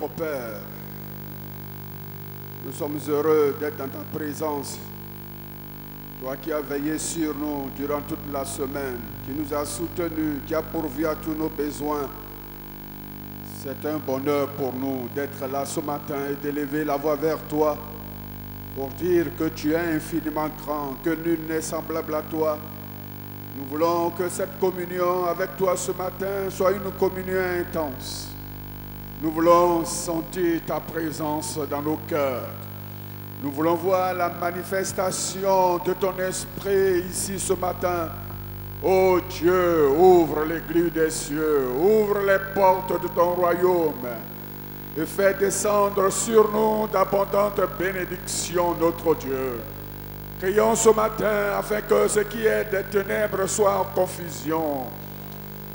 notre Père, nous sommes heureux d'être dans ta présence. Toi qui as veillé sur nous durant toute la semaine, qui nous as soutenus, qui as pourvu à tous nos besoins. C'est un bonheur pour nous d'être là ce matin et d'élever la voix vers toi pour dire que tu es infiniment grand, que nul n'est semblable à toi. Nous voulons que cette communion avec toi ce matin soit une communion intense. Nous voulons sentir ta présence dans nos cœurs. Nous voulons voir la manifestation de ton esprit ici ce matin. Ô Dieu, ouvre les grilles des cieux, ouvre les portes de ton royaume et fais descendre sur nous d'abondantes bénédictions, notre Dieu. Prions ce matin afin que ce qui est des ténèbres soit en confusion.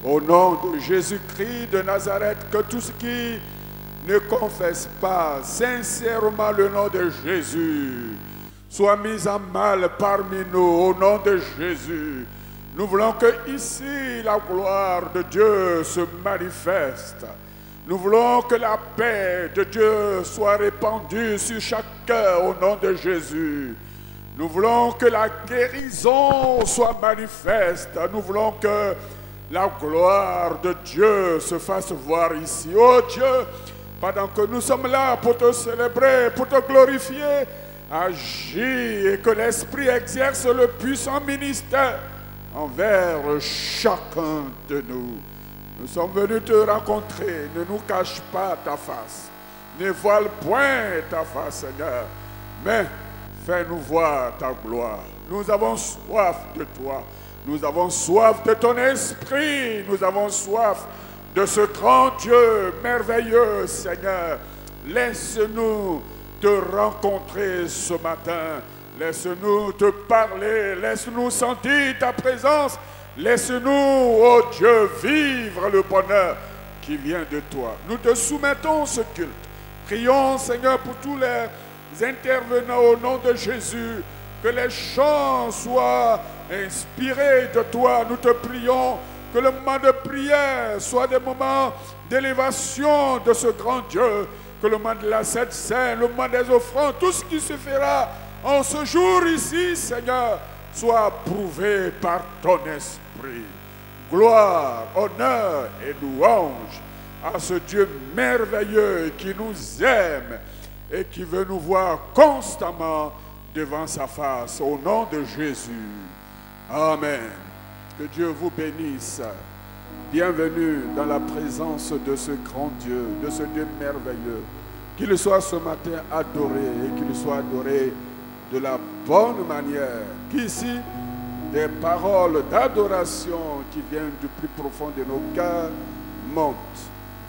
Au nom de Jésus-Christ de Nazareth, que tout ce qui ne confesse pas sincèrement le nom de Jésus soit mis en mal parmi nous. Au nom de Jésus, nous voulons que ici la gloire de Dieu se manifeste. Nous voulons que la paix de Dieu soit répandue sur chaque cœur au nom de Jésus. Nous voulons que la guérison soit manifeste. Nous voulons que la gloire de Dieu se fasse voir ici. Oh Dieu, pendant que nous sommes là pour te célébrer, pour te glorifier, agis et que l'Esprit exerce le puissant ministère envers chacun de nous. Nous sommes venus te rencontrer. Ne nous cache pas ta face. Ne voile point ta face, Seigneur. Mais fais-nous voir ta gloire. Nous avons soif de toi. Nous avons soif de ton esprit. Nous avons soif de ce grand Dieu merveilleux, Seigneur. Laisse-nous te rencontrer ce matin. Laisse-nous te parler. Laisse-nous sentir ta présence. Laisse-nous, oh Dieu, vivre le bonheur qui vient de toi. Nous te soumettons ce culte. Prions, Seigneur, pour tous les intervenants au nom de Jésus. Que les chants soient inspirés de toi. Nous te prions que le moment de prière soit des moments d'élévation de ce grand Dieu. Que le moment de la Sainte Seine, le moment des offrandes, tout ce qui se fera en ce jour ici, Seigneur, soit approuvé par ton esprit. Gloire, honneur et louange à ce Dieu merveilleux qui nous aime et qui veut nous voir constamment devant sa face. Au nom de Jésus. Amen. Que Dieu vous bénisse. Bienvenue dans la présence de ce grand Dieu, de ce Dieu merveilleux. Qu'il soit ce matin adoré et qu'il soit adoré de la bonne manière. Qu'ici, des paroles d'adoration qui viennent du plus profond de nos cœurs montent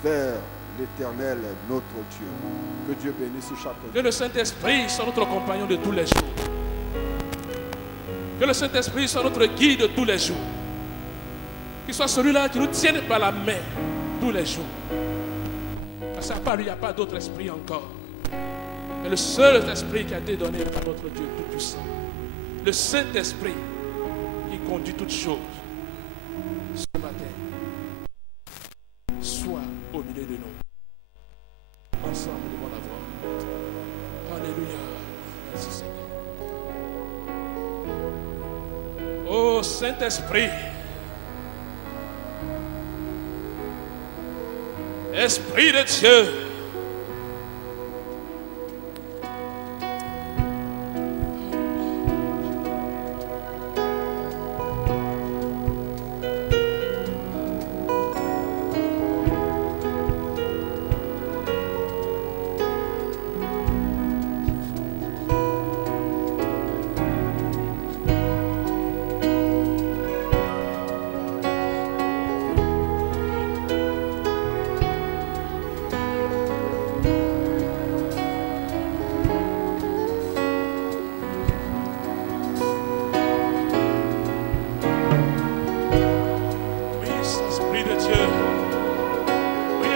vers l'Éternel, notre Dieu. Que Dieu bénisse chacun. Que le Saint-Esprit soit notre compagnon de tous les jours. Que le Saint-Esprit soit notre guide de tous les jours. Qu'il soit celui-là qui nous tienne par la main tous les jours. Parce qu'à part lui, il n'y a pas d'autre esprit encore. Mais le seul esprit qui a été donné par notre Dieu Tout-Puissant. Le Saint-Esprit qui conduit toutes choses. Ce matin, sois au milieu de nous. Ensemble devant la voix. Alléluia. Merci Seigneur. Oh Saint-Esprit. Esprit de Dieu.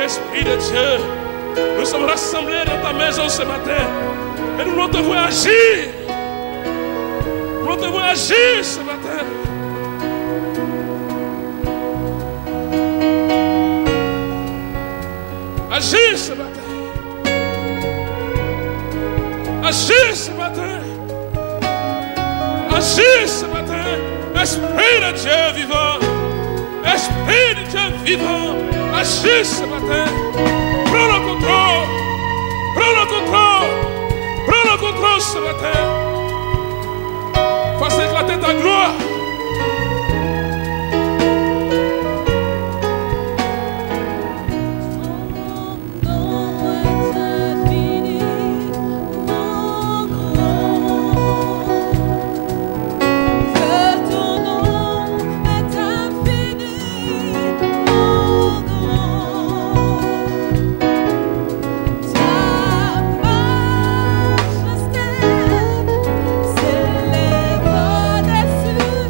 Esprit de Dieu, nous sommes rassemblés dans ta maison ce matin et nous voulons te voir agir. Nous voulons te voir agir ce matin. Agir ce matin. Agis ce matin. Agis ce matin. Esprit de Dieu vivant. Esprit de Dieu vivant. Agis ce matin. Prends le contrôle. Prends le contrôle. Prends le contrôle ce matin. Fasse éclater ta gloire. S'élève au-dessus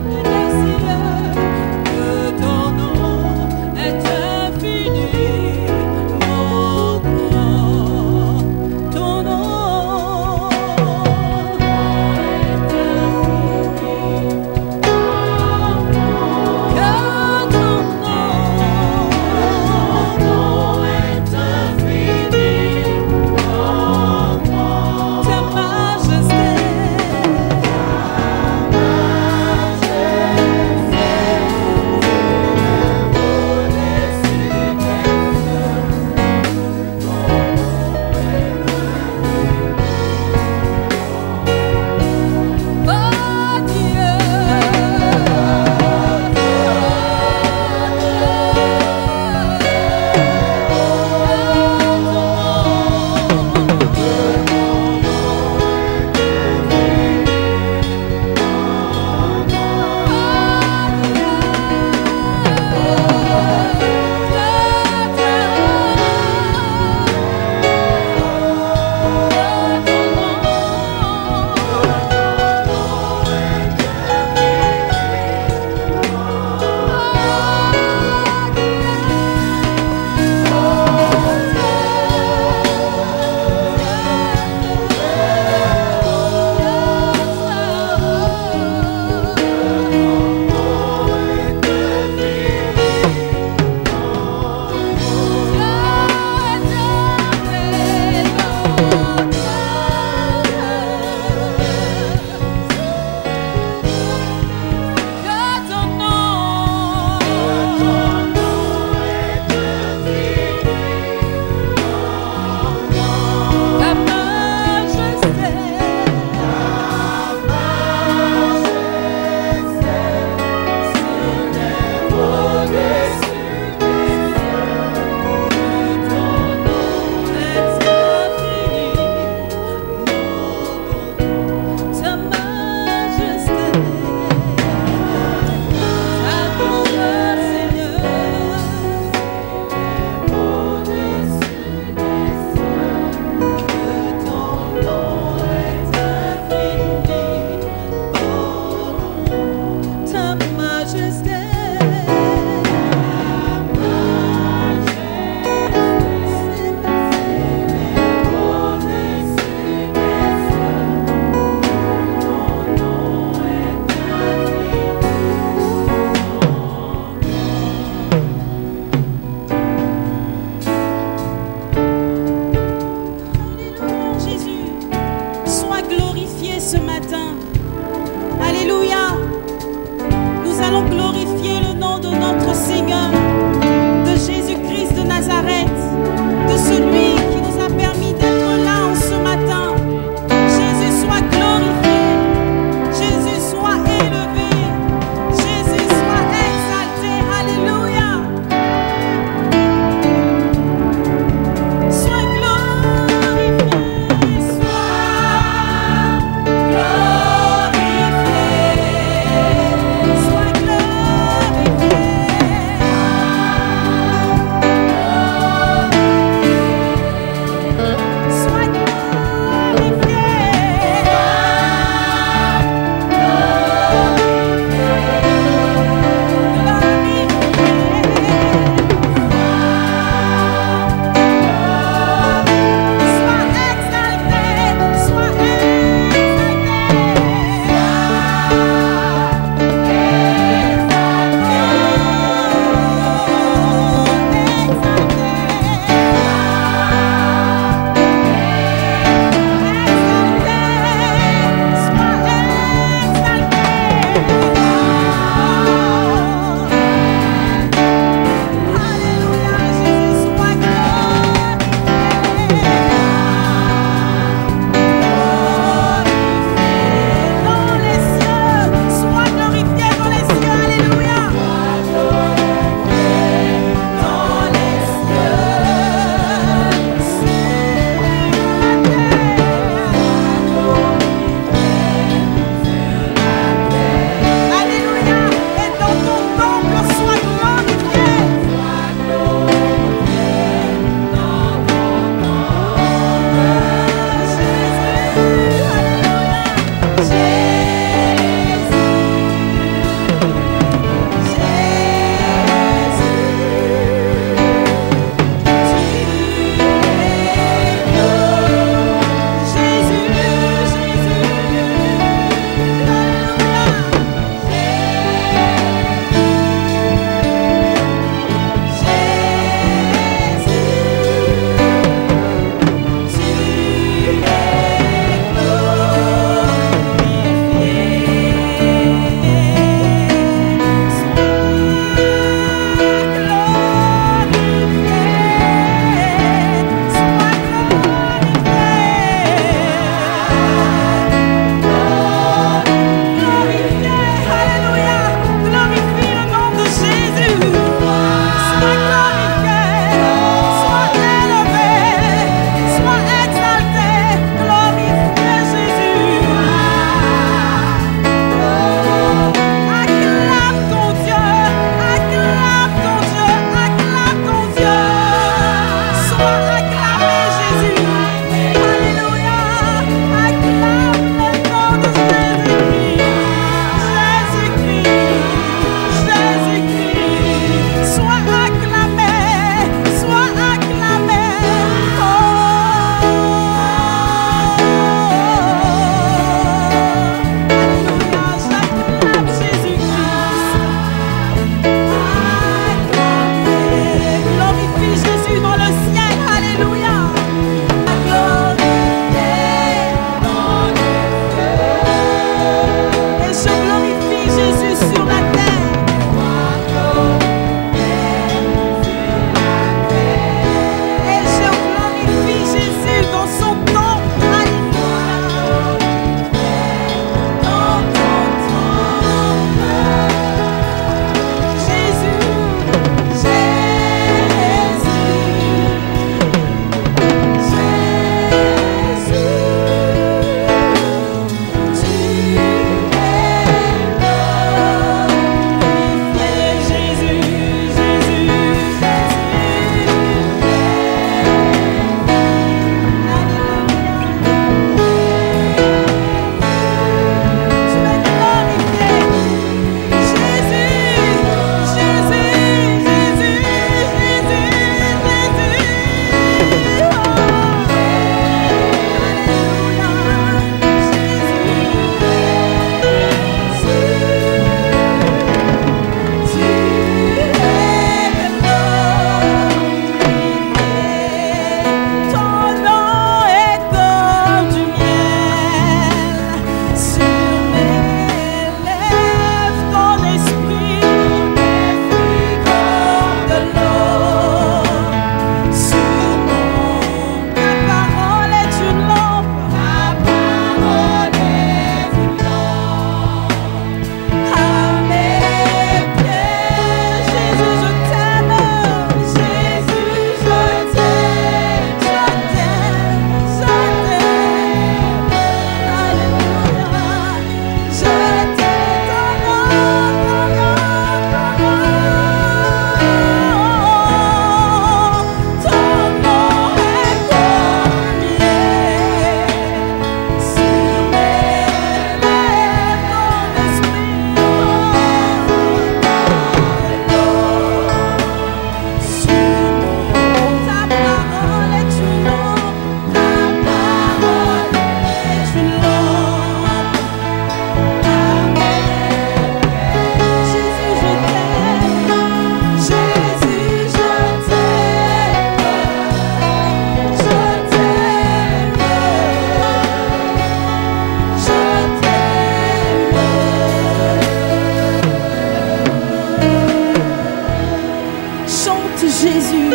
Jésus,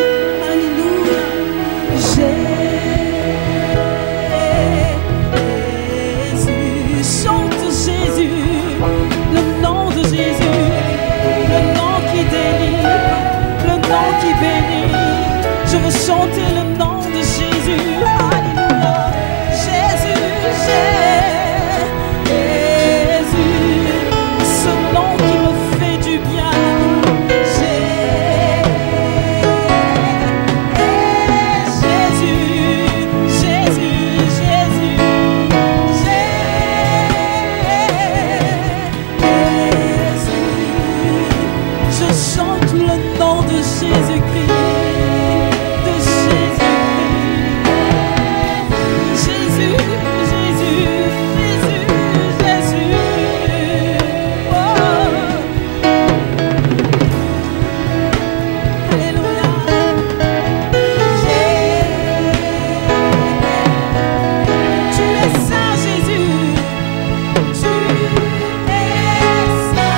alléluia. Jésus, chante Jésus, le nom de Jésus, le nom qui délivre, le nom qui bénit. Je veux chanter le nom de Jésus, alléluia. Jésus, Jésus, ce nom qui me fait du bien. Chante le nom de Jésus-Christ, de Jésus-Christ. Jésus, Jésus, Jésus, Jésus. Oh. Alléluia. Tu es saint, Jésus. Tu es saint.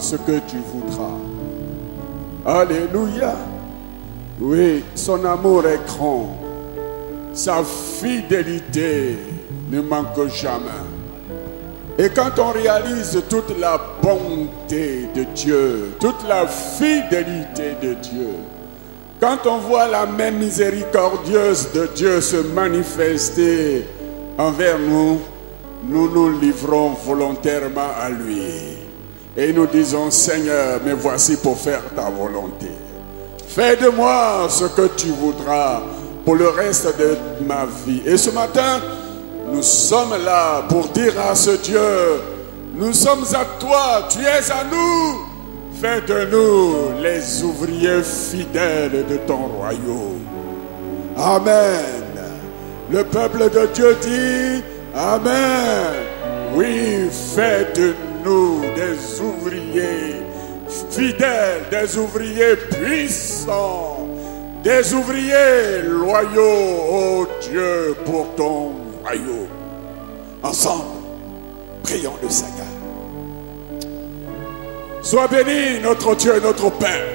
Ce que tu voudras. Alléluia. Oui, son amour est grand. Sa fidélité ne manque jamais. Et quand on réalise toute la bonté de Dieu, toute la fidélité de Dieu, quand on voit la main miséricordieuse de Dieu se manifester envers nous, nous nous livrons volontairement à lui. Et nous disons, Seigneur, me voici pour faire ta volonté. Fais de moi ce que tu voudras pour le reste de ma vie. Et ce matin, nous sommes là pour dire à ce Dieu, nous sommes à toi, tu es à nous. Fais de nous les ouvriers fidèles de ton royaume. Amen. Le peuple de Dieu dit, Amen. Oui, fais de nous des ouvriers fidèles, des ouvriers puissants, des ouvriers loyaux, ô Dieu, pour ton royaume. Ensemble, prions le Seigneur. Sois béni, notre Dieu et notre Père,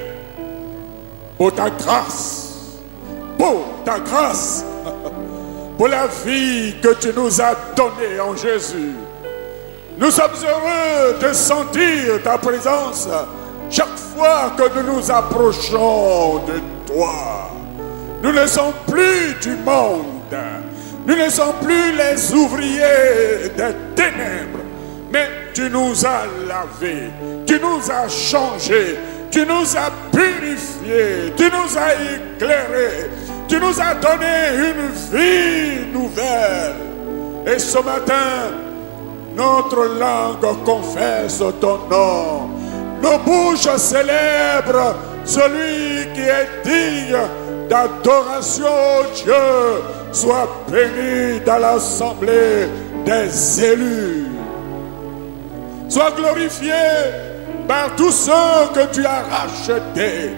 pour ta grâce, pour la vie que tu nous as donnée en Jésus. Nous sommes heureux de sentir ta présence chaque fois que nous nous approchons de toi. Nous ne sommes plus du monde. Nous ne sommes plus les ouvriers des ténèbres. Mais tu nous as lavés, tu nous as changés, tu nous as purifiés, tu nous as éclairés, tu nous as donné une vie nouvelle. Et ce matin, notre langue confesse ton nom. Nos bouches célèbrent celui qui est digne d'adoration. Dieu, sois béni dans l'assemblée des élus. Sois glorifié par tous ceux que tu as rachetés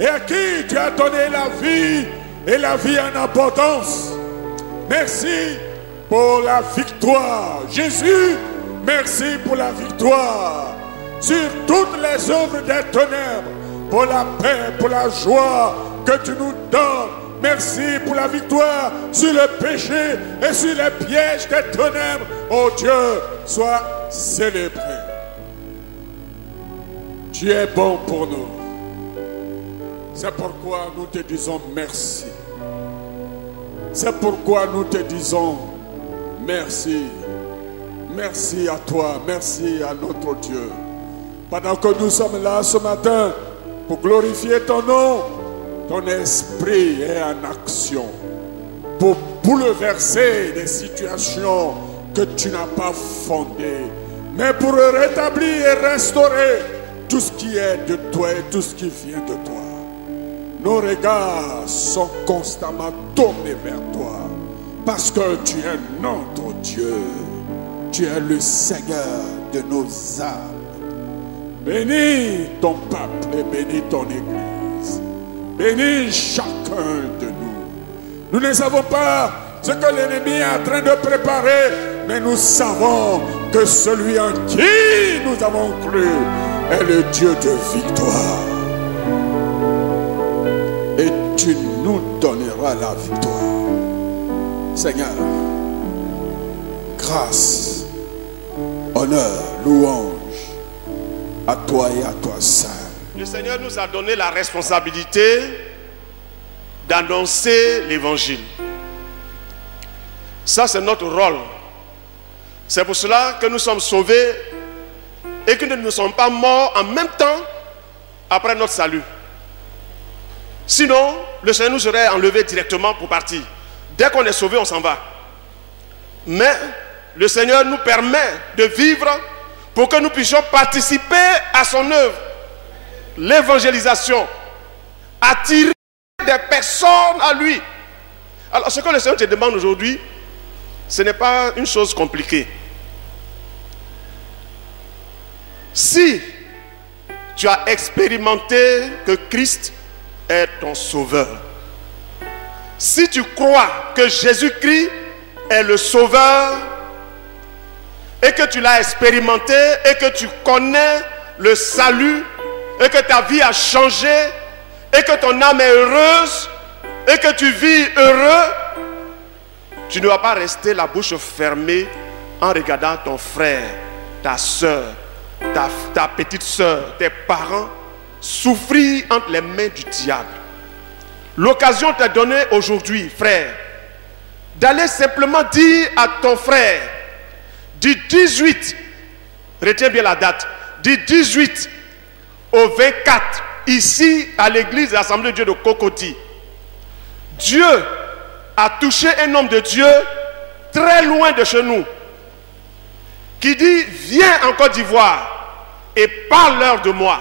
et à qui tu as donné la vie et la vie en abondance. Merci pour la victoire. Jésus, merci pour la victoire sur toutes les œuvres des ténèbres, pour la paix, pour la joie que tu nous donnes. Merci pour la victoire sur le péché et sur les pièges des ténèbres. Oh Dieu, sois célébré. Tu es bon pour nous. C'est pourquoi nous te disons merci. C'est pourquoi nous te disons merci. Merci à toi, merci à notre Dieu. Pendant que nous sommes là ce matin pour glorifier ton nom, ton esprit est en action pour bouleverser des situations que tu n'as pas fondées, mais pour rétablir et restaurer tout ce qui est de toi et tout ce qui vient de toi. Nos regards sont constamment tournés vers toi parce que tu es notre Dieu. Tu es le Seigneur de nos âmes. Bénis ton peuple et bénis ton Église. Bénis chacun de nous. Nous ne savons pas ce que l'ennemi est en train de préparer, mais nous savons que celui en qui nous avons cru est le Dieu de victoire. Et tu nous donneras la victoire. Seigneur, grâce, honneur, louange à toi et à toi seul. Le Seigneur nous a donné la responsabilité d'annoncer l'évangile. Ça, c'est notre rôle. C'est pour cela que nous sommes sauvés et que nous ne sommes pas morts en même temps après notre salut. Sinon, le Seigneur nous aurait enlevés directement pour partir. Dès qu'on est sauvé, on s'en va. Mais le Seigneur nous permet de vivre pour que nous puissions participer à son œuvre. L'évangélisation. Attirer des personnes à lui. Alors, ce que le Seigneur te demande aujourd'hui, ce n'est pas une chose compliquée. Si tu as expérimenté que Christ est ton sauveur, si tu crois que Jésus-Christ est le sauveur et que tu l'as expérimenté et que tu connais le salut et que ta vie a changé et que ton âme est heureuse et que tu vis heureux, tu ne vas pas rester la bouche fermée en regardant ton frère, ta soeur, ta petite soeur, tes parents souffrir entre les mains du diable. L'occasion t'est donnée aujourd'hui, frère, d'aller simplement dire à ton frère, du 18, retiens bien la date, du 18 au 24, ici à l'église de l'Assemblée de Dieu de Cocody, Dieu a touché un homme de Dieu très loin de chez nous, qui dit, viens en Côte d'Ivoire et parle-leur de moi.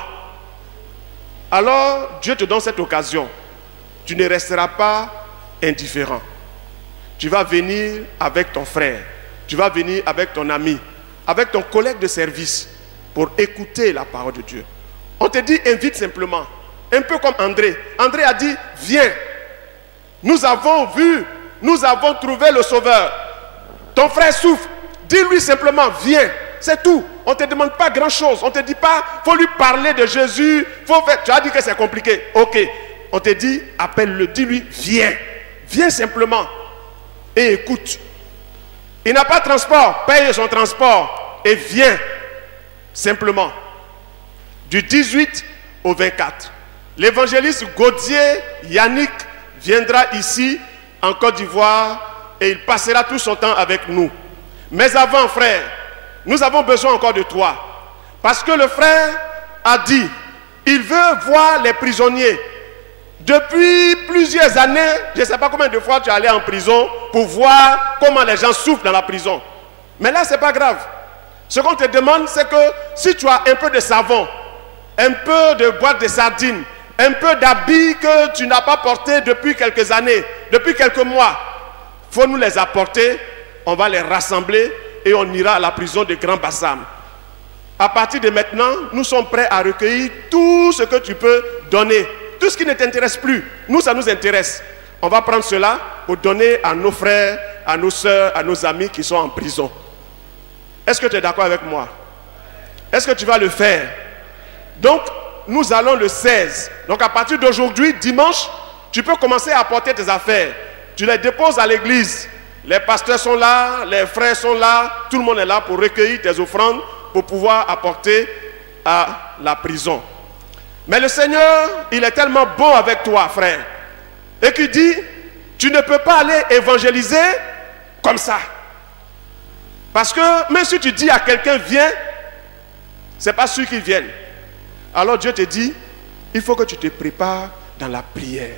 Alors Dieu te donne cette occasion. Tu ne resteras pas indifférent. Tu vas venir avec ton frère, tu vas venir avec ton ami, avec ton collègue de service pour écouter la parole de Dieu. On te dit invite simplement. Un peu comme André. André a dit viens. Nous avons vu, nous avons trouvé le Sauveur. Ton frère souffre. Dis-lui simplement viens. C'est tout. On ne te demande pas grand-chose. On ne te dit pas faut lui parler de Jésus. Faut faire... Tu as dit que c'est compliqué. Ok. On te dit appelle-le. Dis-lui viens. Viens simplement. Et écoute. Il n'a pas de transport. Paye son transport. Et viens. Simplement. Du 18 au 24. L'évangéliste Gaudier Yannick viendra ici en Côte d'Ivoire et il passera tout son temps avec nous. Mais avant, frère, nous avons besoin encore de toi. Parce que le frère a dit, il veut voir les prisonniers. Depuis plusieurs années, je ne sais pas combien de fois tu es allé en prison pour voir comment les gens souffrent dans la prison. Mais là, ce n'est pas grave. Ce qu'on te demande, c'est que si tu as un peu de savon, un peu de boîte de sardines, un peu d'habits que tu n'as pas porté depuis quelques années, depuis quelques mois, il faut nous les apporter, on va les rassembler et on ira à la prison de Grand Bassam. À partir de maintenant, nous sommes prêts à recueillir tout ce que tu peux donner. Tout ce qui ne t'intéresse plus, nous, ça nous intéresse. On va prendre cela pour donner à nos frères, à nos soeurs, à nos amis qui sont en prison. Est-ce que tu es d'accord avec moi? Est-ce que tu vas le faire? Donc, nous allons le 16. Donc, à partir d'aujourd'hui, dimanche, tu peux commencer à apporter tes affaires. Tu les déposes à l'église. Les pasteurs sont là, les frères sont là. Tout le monde est là pour recueillir tes offrandes pour pouvoir apporter à la prison. Mais le Seigneur, il est tellement bon avec toi, frère. Et qu'il dit, tu ne peux pas aller évangéliser comme ça. Parce que même si tu dis à quelqu'un, viens, ce n'est pas sûr qu'il vienne. Alors Dieu te dit, il faut que tu te prépares dans la prière.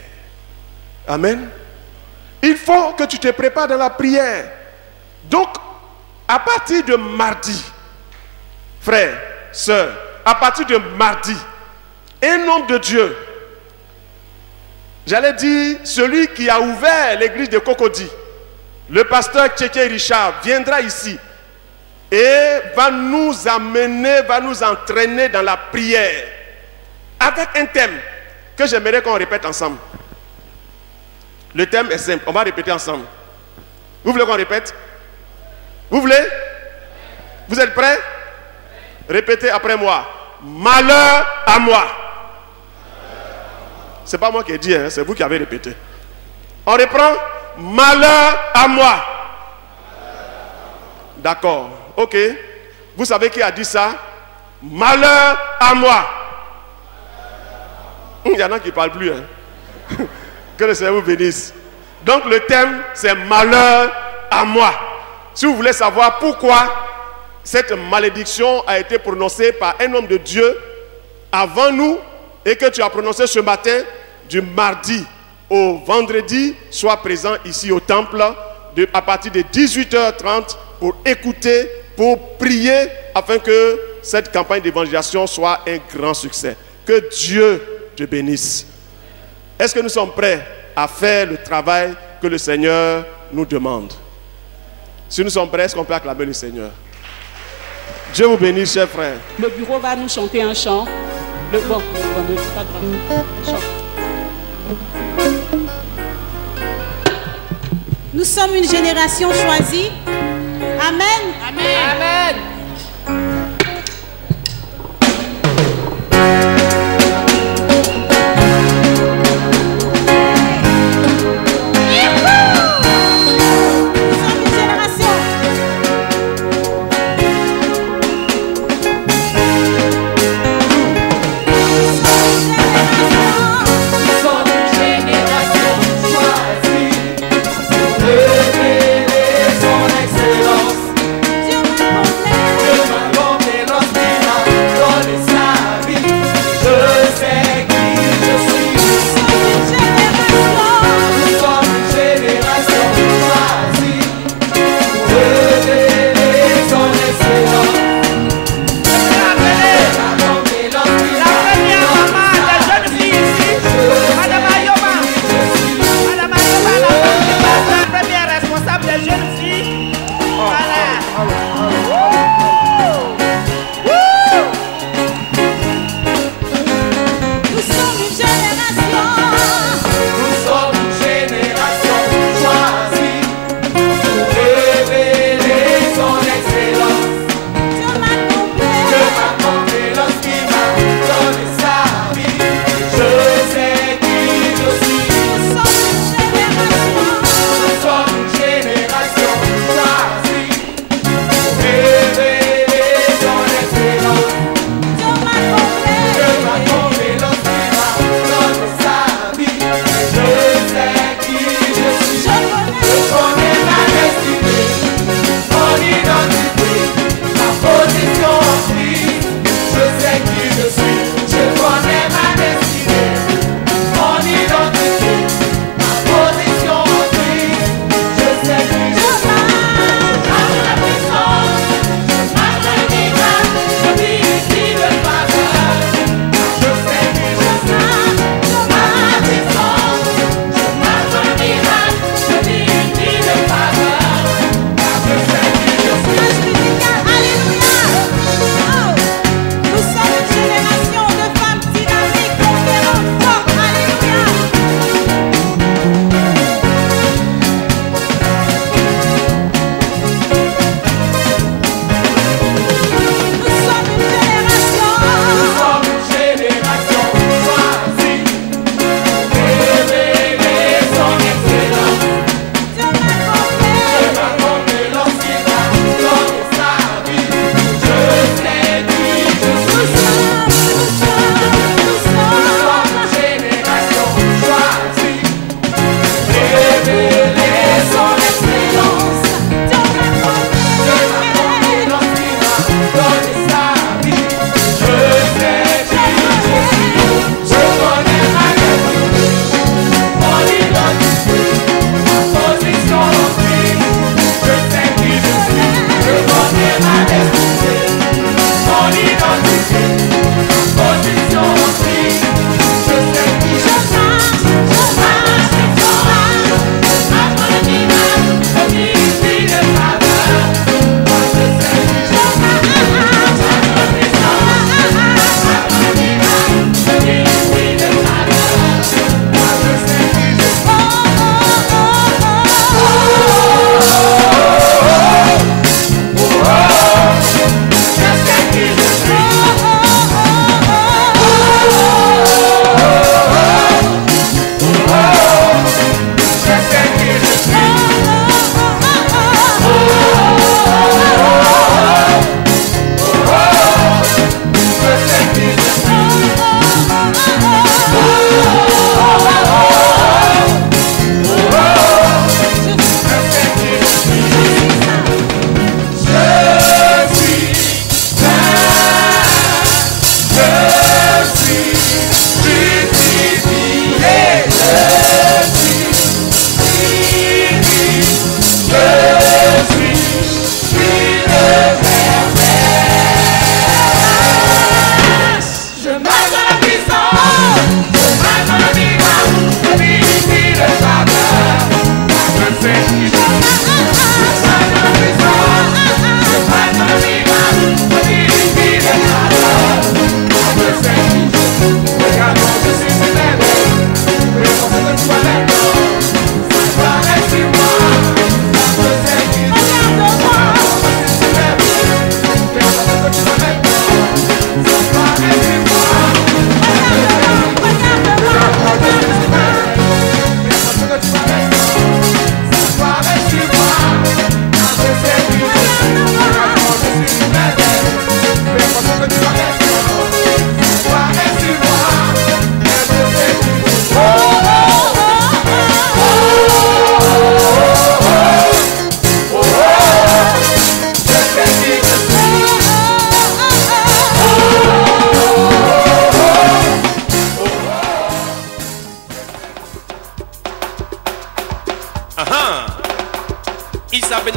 Amen. Il faut que tu te prépares dans la prière. Donc, à partir de mardi, frère, sœur, à partir de mardi, un homme de Dieu, j'allais dire, celui qui a ouvert l'église de Cocody, le pasteur Tchéké Richard, viendra ici et va nous amener, va nous entraîner dans la prière avec un thème que j'aimerais qu'on répète ensemble. Le thème est simple, on va répéter ensemble. Vous voulez qu'on répète? Vous voulez? Vous êtes prêts? Répétez après moi. Malheur à moi. C'est pas moi qui ai dit, hein, c'est vous qui avez répété. On reprend. Malheur à moi. D'accord. Ok. Vous savez qui a dit ça? Malheur à moi. Il y en a qui ne parlent plus. Hein. Que le Seigneur vous bénisse. Donc le thème, c'est malheur à moi. Si vous voulez savoir pourquoi cette malédiction a été prononcée par un homme de Dieu avant nous et que tu as prononcé ce matin, du mardi au vendredi, sois présent ici au temple à partir de 18h30 pour écouter, pour prier afin que cette campagne d'évangélisation soit un grand succès. Que Dieu te bénisse. Est-ce que nous sommes prêts à faire le travail que le Seigneur nous demande? Si nous sommes prêts, est-ce qu'on peut acclamer le Seigneur? Dieu vous bénisse, chers frères. Le bureau va nous chanter un chant. Bon, pas grave. Un chant. Nous sommes une génération choisie. Amen. Amen. Amen. Dieu me connaît.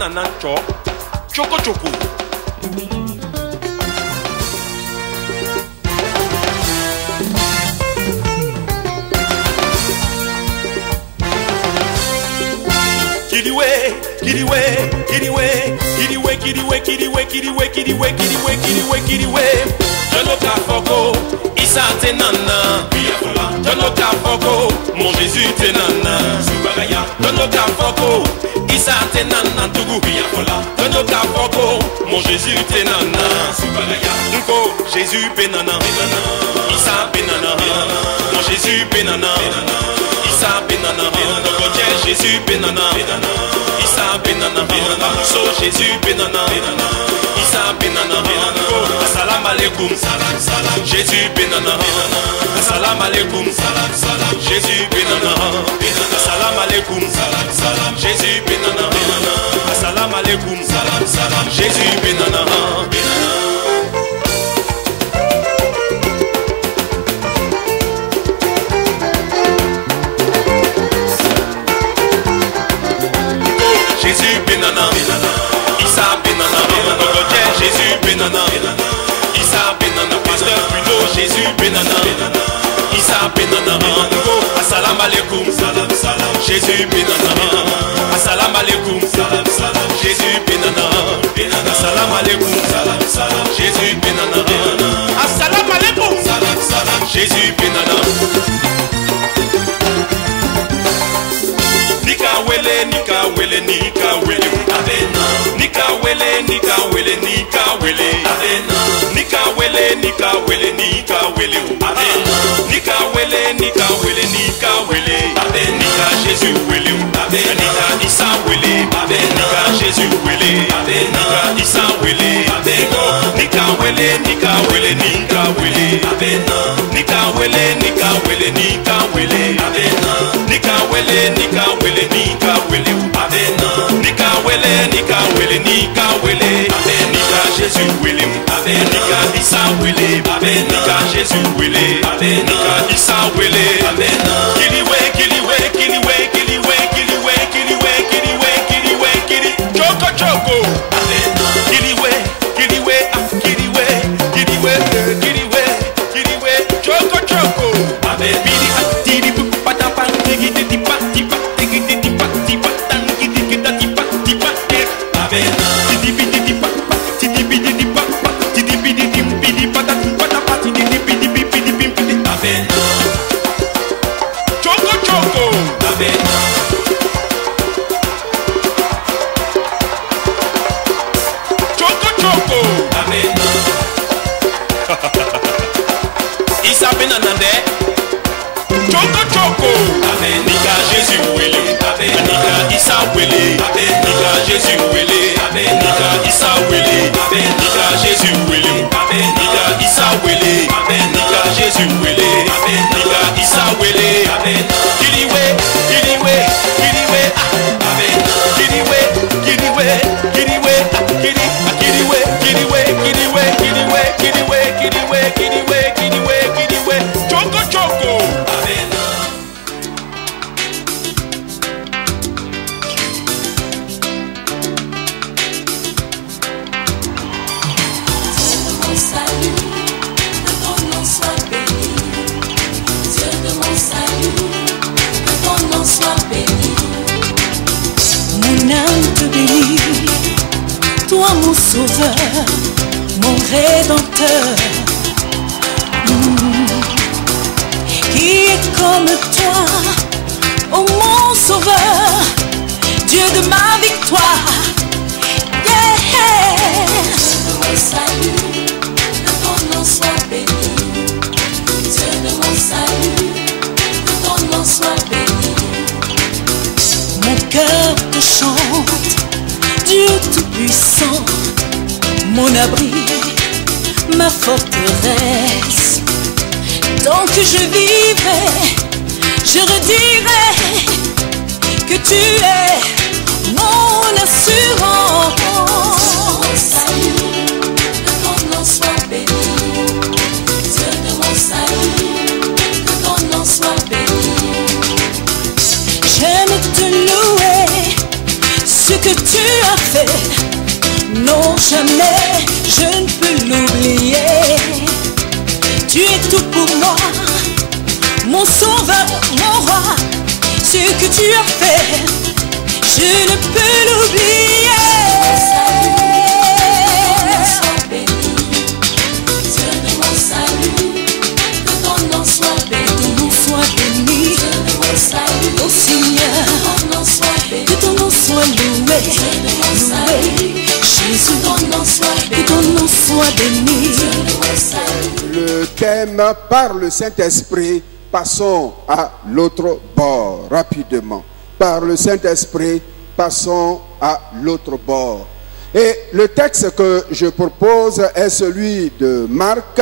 nana cho choko choko. Kiriwe, kiriwe, kiriwe, kiriwe, kiriwe, kiriwe, kiriwe, kiriwe, kiriwe, kiriwe, kiriwe. Jono Kafoko, Issa Tenana, Jono Kafoko, mon Jésus Tenana, Jono Kafoko, Issa Tenana, Tougou, Jono Kafoko, mon Jésus Tenana, Nko, Jésus Penana, Issa Penana, mon Jésus Penana, Issa Penana, Jésus Penana, Issa Penana, so Jésus Penana, Issa Penana, Assalam alaikum, Jésus Penana, Assalam alaikum, Jésus Penana, Assalam alaikum, Jésus Penana, Assalam alaikum, Jésus Penana. Jésus Benana, Issa Benana, Jésus Benana, Issa Benana, Pasteur Bruno, Jésus Benana, Issa Benana, Assalam alaikum, Jésus Benana, Assalam alaikum, Jésus Benana, Assalam alaikum, Jésus Benana, Assalam alaikum, Jésus Benana. Nika wele, nika wele, nika wele, avena. Nika wele, nika wele, nika wele, avena. Nika wele, nika wele, nika wele, avena. Nika wele, nika wele, nika wele, avena. Nika Jésus wele, avena. Nika Issa wele, avena. Nika Jésus wele, avena. Nika Issa wele, avena. Nika wele, nika wele, nika wele, avena. Nika wele, nika wele, nika wele, avena. Nika wele, nika wele, nika wele, avena. Nika wele, nika wele, nika wele, avena. Nika Jésus wele, avena. Nika Issa wele, avena. Nika Jésus wele, avena. Nika Issa wele, avena. Kiliwe, kiliwe, kiliwe, kiliwe, kiliwe, kiliwe, kiliwe, kiliwe, kili, choko choko, avena. Kiliwe, kiliwe, kiliwe, kiliwe, kiliwe, kiliwe, choko choko, avena. Bidi atiri patapa, tigi tigi pati pati tigi tigi pati pati tigi tigi tigi pati pati, avena. Tigi bidi tigi papa, tigi bidi tigi papa, tigi bidi tigi bidi patati patapa, tigi bidi bidi bidi bidi, avena. Choko choko, avena. Choko choko, avena. Issa Benana de Choko choko, avena. Nika Jésus wele, avena. Nika Issa wele, avena. Nika Jésus wele, avena. Nika Issa wele, avena. Nika Jésus wele, avena. Nika Issa wele, avena. Nika Jésus wele, avena. Nika Issa wele, avena. Kiliwe, kiliwe, kiliwe, avena. Kiliwe, kiliwe, kiliwe, kili, kiliwe, kiliwe, kiliwe, kiliwe, kiliwe, kiliwe, kiliwe, kiliwe, kiliwe, choko choko, avena. Mon salut, que ton nom soit béni. Dieu de mon salut, que ton nom soit béni. Mon âme te bénit, toi mon sauveur, mon rédempteur. Qui est comme toi, oh mon sauveur, Dieu de ma victoire. Yeah. Mon salut, que ton nom soit béni. Dieu de mon salut, que ton nom soit béni. Mon cœur te chante, Dieu tout-puissant, mon abri, ma forteresse. Tant que je vivrai, je redirai que tu es mon assurance. Mon salut, que ton nom soit béni. Dieu de mon salut, que ton nom soit béni. J'aime te louer ce que tu as fait. Non, jamais je ne peux l'oublier. Tu es tout pour moi, mon sauveur, mon roi. Ce que tu as fait, je ne peux l'oublier. Sois béni, Dieu de mon salut, que ton nom soit béni, que ton nom soit béni, Dieu de mon salut, ô Seigneur, que ton nom soit béni, que ton nom soit loué, Dieu de mon salut, Jésus, que ton nom soit béni, Dieu de mon salut. Le thème par le Saint-Esprit. Passons à l'autre bord, rapidement. Par le Saint-Esprit, passons à l'autre bord. Et le texte que je propose est celui de Marc,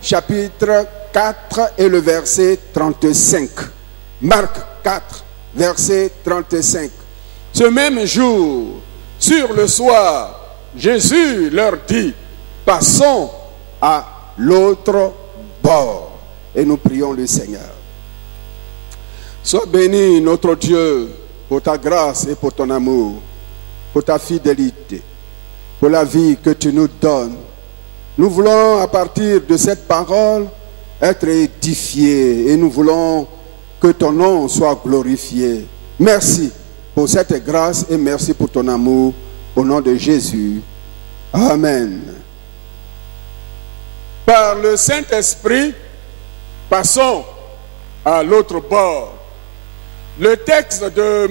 chapitre 4 et le verset 35. Marc 4, verset 35. Ce même jour, sur le soir, Jésus leur dit, passons à l'autre bord. Et nous prions le Seigneur. Sois béni, notre Dieu, pour ta grâce et pour ton amour, pour ta fidélité, pour la vie que tu nous donnes. Nous voulons, à partir de cette parole, être édifiés et nous voulons que ton nom soit glorifié. Merci pour cette grâce et merci pour ton amour. Au nom de Jésus. Amen. Par le Saint-Esprit, passons à l'autre bord. Le texte de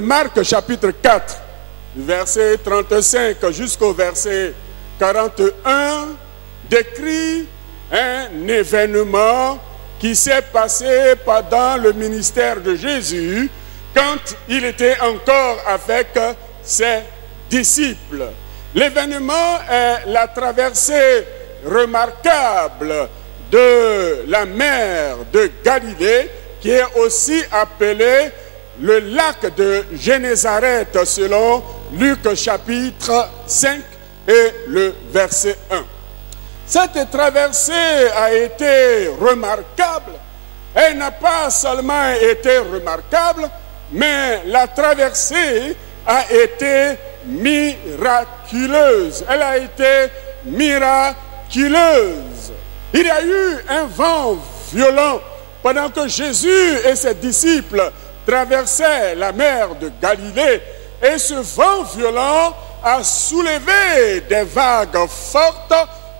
Marc chapitre 4, verset 35 jusqu'au verset 41, décrit un événement qui s'est passé pendant le ministère de Jésus quand il était encore avec ses disciples. L'événement est la traversée remarquable de la mer de Galilée, qui est aussi appelé le lac de Génézareth selon Luc chapitre 5 et le verset 1. Cette traversée a été remarquable. Elle n'a pas seulement été remarquable, mais la traversée a été miraculeuse. Elle a été miraculeuse. Il y a eu un vent violent pendant que Jésus et ses disciples traversaient la mer de Galilée. Et ce vent violent a soulevé des vagues fortes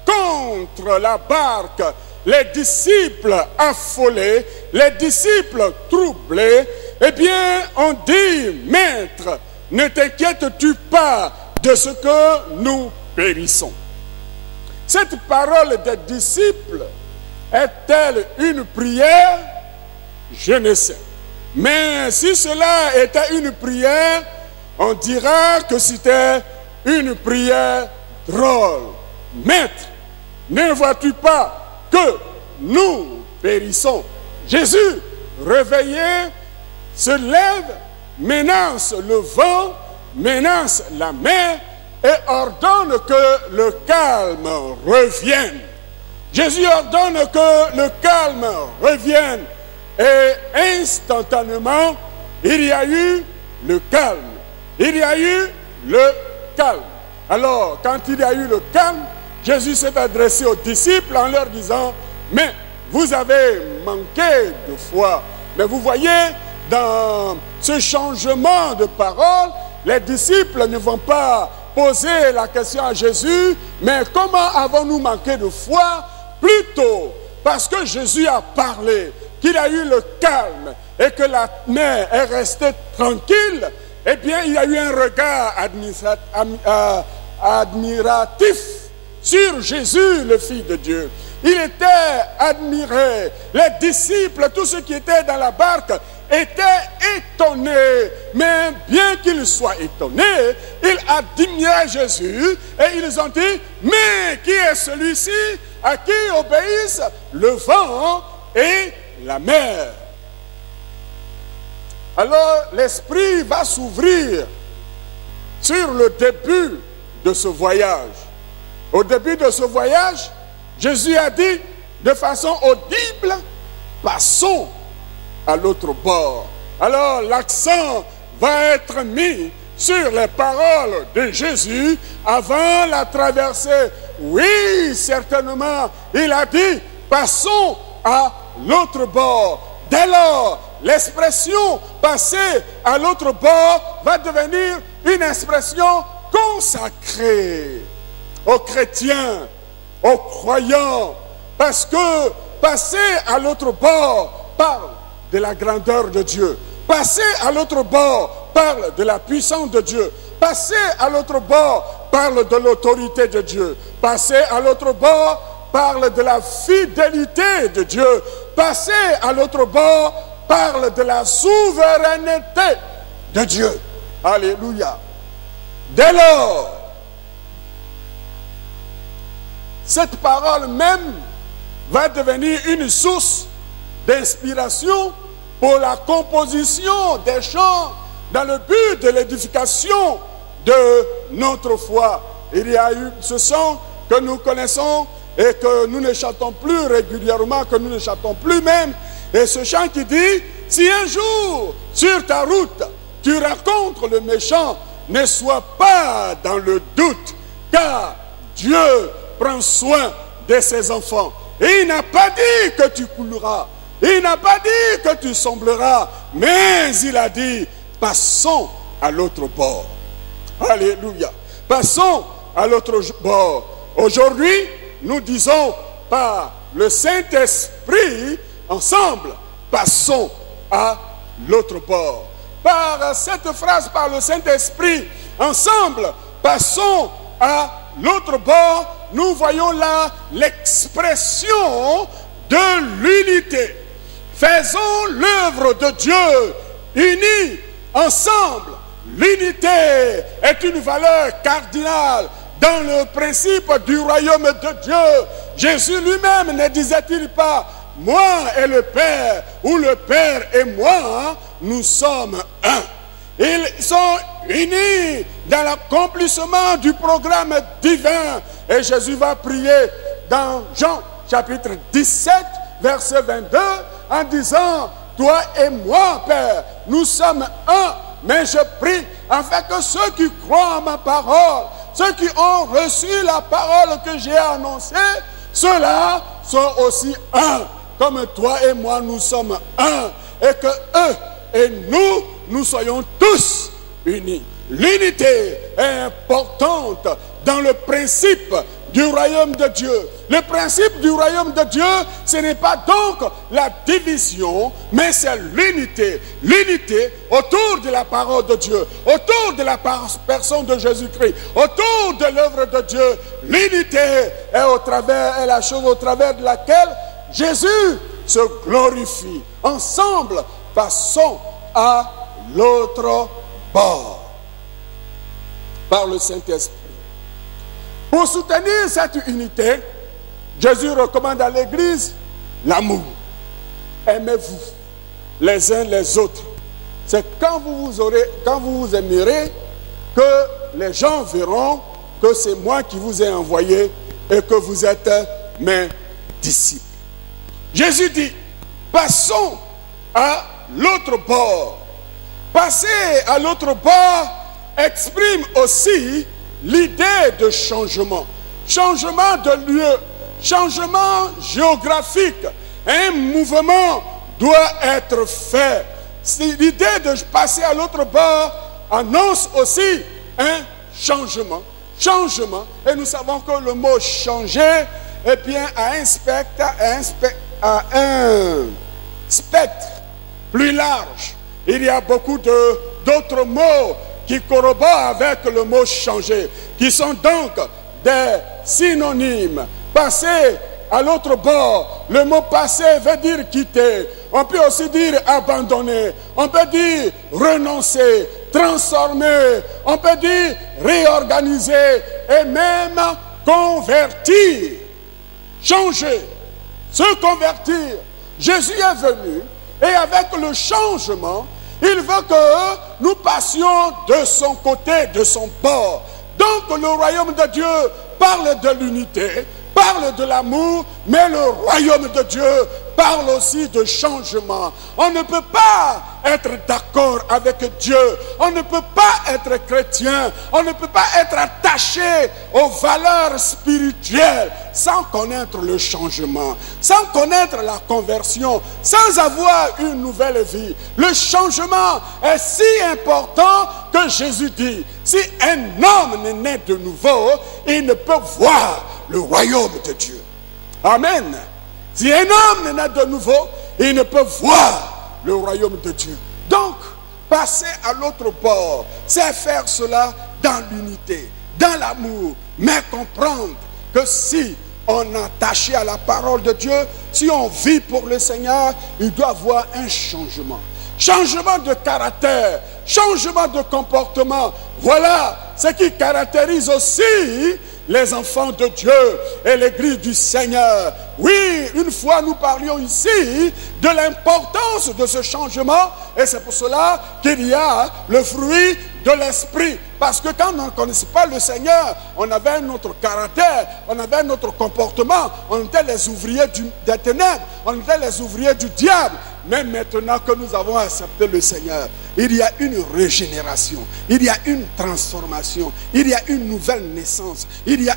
contre la barque. Les disciples affolés, les disciples troublés, eh bien, on dit, Maître, ne t'inquiètes-tu pas de ce que nous périssons? Cette parole des disciples est-elle une prière? Je ne sais. Mais si cela était une prière, on dira que c'était une prière drôle. Maître, ne vois-tu pas que nous périssons? Jésus, réveillé, se lève, menace le vent, menace la mer et ordonne que le calme revienne. Jésus ordonne que le calme revienne et instantanément, il y a eu le calme. Il y a eu le calme. Alors, quand il y a eu le calme, Jésus s'est adressé aux disciples en leur disant, mais vous avez manqué de foi. Mais vous voyez, dans ce changement de parole, les disciples ne vont pas poser la question à Jésus, mais comment avons-nous manqué de foi? Plutôt parce que Jésus a parlé, qu'il a eu le calme et que la mer est restée tranquille, eh bien il y a eu un regard admiratif sur Jésus, le Fils de Dieu. Il était admiré. Les disciples, tous ceux qui étaient dans la barque, étaient étonnés. Mais bien qu'ils soient étonnés, ils admiraient Jésus et ils ont dit, mais qui est celui-ci à qui obéissent le vent et la mer? Alors l'esprit va s'ouvrir sur le début de ce voyage. Au début de ce voyage, Jésus a dit de façon audible, passons à l'autre bord. Alors l'accent va être mis sur les paroles de Jésus avant la traversée. Oui, certainement, il a dit, passons à l'autre bord. Dès lors, l'expression passer à l'autre bord va devenir une expression consacrée aux chrétiens, aux croyants, parce que passer à l'autre bord parle de la grandeur de Dieu. Passer à l'autre bord parle de la puissance de Dieu. Passer à l'autre bord parle de l'autorité de Dieu. Passer à l'autre bord parle de la fidélité de Dieu. Passer à l'autre bord parle de la souveraineté de Dieu. Alléluia. Dès lors, cette parole même va devenir une source d'inspiration pour la composition des chants dans le but de l'édification de notre foi. Il y a eu ce chant que nous connaissons et que nous ne chantons plus régulièrement, que nous ne chantons plus même. Et ce chant qui dit, si un jour sur ta route tu rencontres le méchant, ne sois pas dans le doute, car Dieu prend soin de ses enfants. Et il n'a pas dit que tu couleras, il n'a pas dit que tu sombreras, mais il a dit, passons à l'autre bord. Alléluia. Passons à l'autre bord. Aujourd'hui, nous disons par le Saint-Esprit, ensemble, passons à l'autre bord. Par cette phrase, par le Saint-Esprit, ensemble, passons à l'autre bord, nous voyons là l'expression de l'unité. Faisons l'œuvre de Dieu, unis, ensemble. L'unité est une valeur cardinale dans le principe du royaume de Dieu. Jésus lui-même ne disait-il pas, moi et le Père, ou le Père et moi, nous sommes un. Ils sont unis dans l'accomplissement du programme divin. Et Jésus va prier dans Jean chapitre 17, verset 22, en disant, toi et moi, Père, nous sommes un. Mais je prie afin que ceux qui croient en ma parole, ceux qui ont reçu la parole que j'ai annoncée, ceux-là sont aussi un. Comme toi et moi, nous sommes un. Et que eux et nous soyons tous unis. L'unité est importante dans le principe du royaume de Dieu. Le principe du royaume de Dieu, ce n'est pas donc la division, mais c'est l'unité. L'unité autour de la parole de Dieu, autour de la personne de Jésus-Christ, autour de l'œuvre de Dieu. L'unité est la chose au travers de laquelle Jésus se glorifie. Ensemble, passons à l'autre bord par le Saint-Esprit. Pour soutenir cette unité, Jésus recommande à l'Église l'amour. Aimez-vous les uns les autres. C'est quand vous vous aimerez que les gens verront que c'est moi qui vous ai envoyé et que vous êtes mes disciples. Jésus dit, passons à l'autre bord. Passer à l'autre bord exprime aussi l'idée de changement. Changement de lieu, changement géographique. Un mouvement doit être fait. L'idée de passer à l'autre bord annonce aussi un changement. Changement. Et nous savons que le mot changer, eh bien, a un spectre plus large. Il y a beaucoup d'autres mots qui corroborent avec le mot changer, qui sont donc des synonymes. Passer à l'autre bord, le mot passer veut dire quitter. On peut aussi dire abandonner, on peut dire renoncer, transformer, on peut dire réorganiser et même convertir, changer, se convertir. Jésus est venu et avec le changement, il veut que nous passions de son côté, de son bord. Donc le royaume de Dieu parle de l'unité, parle de l'amour, mais le royaume de Dieu parle aussi de changement. On ne peut pas être d'accord avec Dieu. On ne peut pas être chrétien. On ne peut pas être attaché aux valeurs spirituelles sans connaître le changement, sans connaître la conversion, sans avoir une nouvelle vie. Le changement est si important que Jésus dit, si un homme n'est né de nouveau, il ne peut voir le royaume de Dieu. Amen. Si un homme n'est né de nouveau, il ne peut voir le royaume de Dieu. Donc, passer à l'autre bord, c'est faire cela dans l'unité, dans l'amour, mais comprendre que si on est attaché à la parole de Dieu, si on vit pour le Seigneur, il doit y avoir un changement. Changement de caractère, changement de comportement. Voilà ce qui caractérise aussi les enfants de Dieu et l'Église du Seigneur. Oui, une fois nous parlions ici de l'importance de ce changement et c'est pour cela qu'il y a le fruit de l'esprit. Parce que quand on ne connaissait pas le Seigneur, on avait un autre caractère, on avait un autre comportement, on était les ouvriers des ténèbres, on était les ouvriers du diable. Mais maintenant que nous avons accepté le Seigneur, il y a une régénération, il y a une transformation, il y a une nouvelle naissance, il y a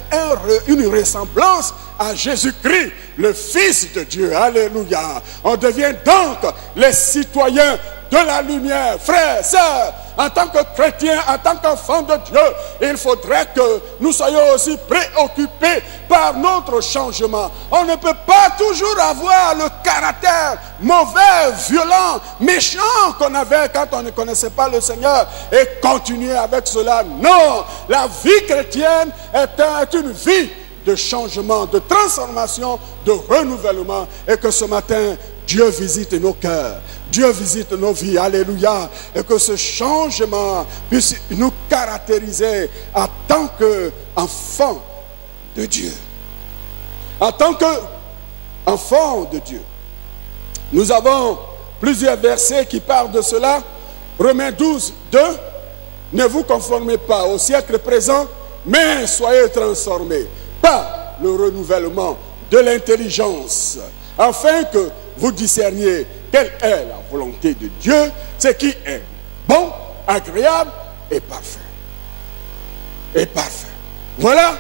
une ressemblance à Jésus-Christ, le Fils de Dieu. Alléluia. On devient donc les citoyens de la lumière. Frères, sœurs, en tant que chrétiens, en tant qu'enfants de Dieu, il faudrait que nous soyons aussi préoccupés par notre changement. On ne peut pas toujours avoir le caractère mauvais, violent, méchant qu'on avait quand on ne connaissait pas le Seigneur et continuer avec cela. Non, la vie chrétienne est une vie de changement, de transformation, de renouvellement, et que ce matin, Dieu visite nos cœurs, Dieu visite nos vies, alléluia, et que ce changement puisse nous caractériser en tant qu'enfants de Dieu. En tant qu'enfants de Dieu. Nous avons plusieurs versets qui parlent de cela. Romains 12, 2, ne vous conformez pas au siècle présent, mais soyez transformés par le renouvellement de l'intelligence, afin que vous discerniez quelle est la volonté de Dieu, ce qui est bon, agréable et parfait. Et parfait. Voilà